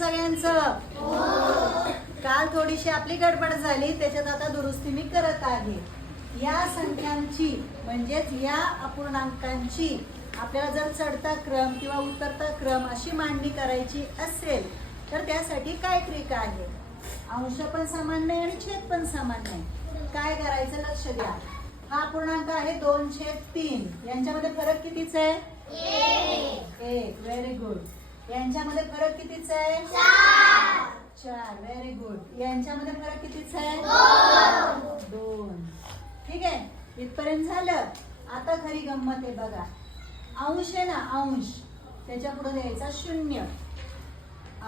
सगळ्यांचं? काल थोडीशी आपली गडबड झाली, त्याच्यात आता दुरुस्ती मी करत आहे. या संख्यांची म्हणजेच या अपूर्णांकांची आपल्याला जर चढता क्रम किंवा उतरता क्रम अशी मांडणी करायची असेल तर त्यासाठी काय ट्रिक आहे? अंश पण समान नाही आणि छेद पण समान नाही. काय करायचं लक्ष द्या. हा पूर्णांक आहे 2/3. यांच्यामध्ये फरक कितीचा आहे? 1. Very good. यांच्यामध्ये फरक कितीचा आहे? 4. Very good. यांच्यामध्ये फरक कितीचा आहे? 2. ठीक आहे, इथपर्यंत झालं. आता खरी गंमत आहे बघा. अंश आहे ना, अंश त्याच्या पुढे द्यायचा 0.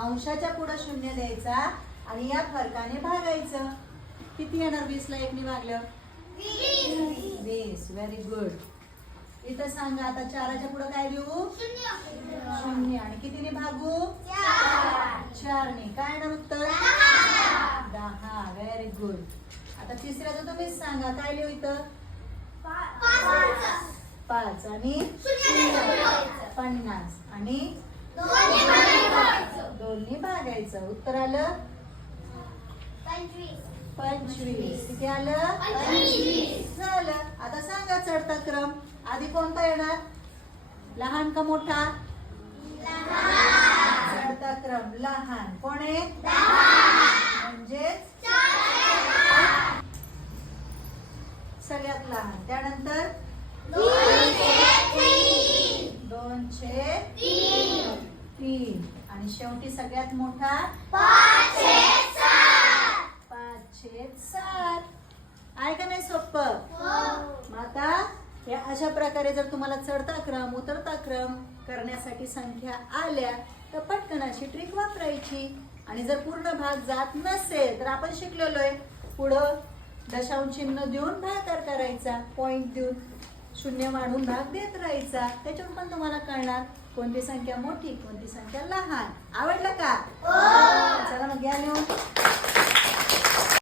अंशाच्या पुढे 0 द्यायचा आणि या फरकाने भागायचं. किती येणार? 20 ला 1 ने भागलं 20. Very good. इथं सांगा आता 4च्या पुढे काय देऊ? 0. आणि कितीने भागू? 4 ने. काय येणार उत्तर? 10. Very good. आता तिसऱ्याचं तुम्हीच सांगा. काय लिहू इथं? 5 आणि 50 आणि 2 ने भागायचं. उत्तर आलं 25. किती आलं? 25 झालं. आता सांगा चढता क्रम. आधी कोणता येणार? लहान का मोठा? चढता क्रम लहान. कोण आहे? म्हणजेच सगळ्यात लहान. त्यानंतर 2/3 आणि शेवटी सगळ्यात मोठा 5/7. आहे का नाही सोपं? मग आता या अशा प्रकारे जर तुम्हाला चढता क्रम उतरता क्रम करण्यासाठी संख्या आल्या तर पटकन अशी ट्रिक वापरायची. आणि जर पूर्ण भाग जात नसेल तर आपण शिकलेलो आहे, पुढं दशांश चिन्ह देऊन भागाकार करायचा. पॉइंट देऊन 0 वाढून भाग देत राहायचा. त्याच्यातून पण तुम्हाला कळणार कोणती संख्या मोठी कोणती संख्या लहान. आवडलं का? चला मग घ्या लिहून.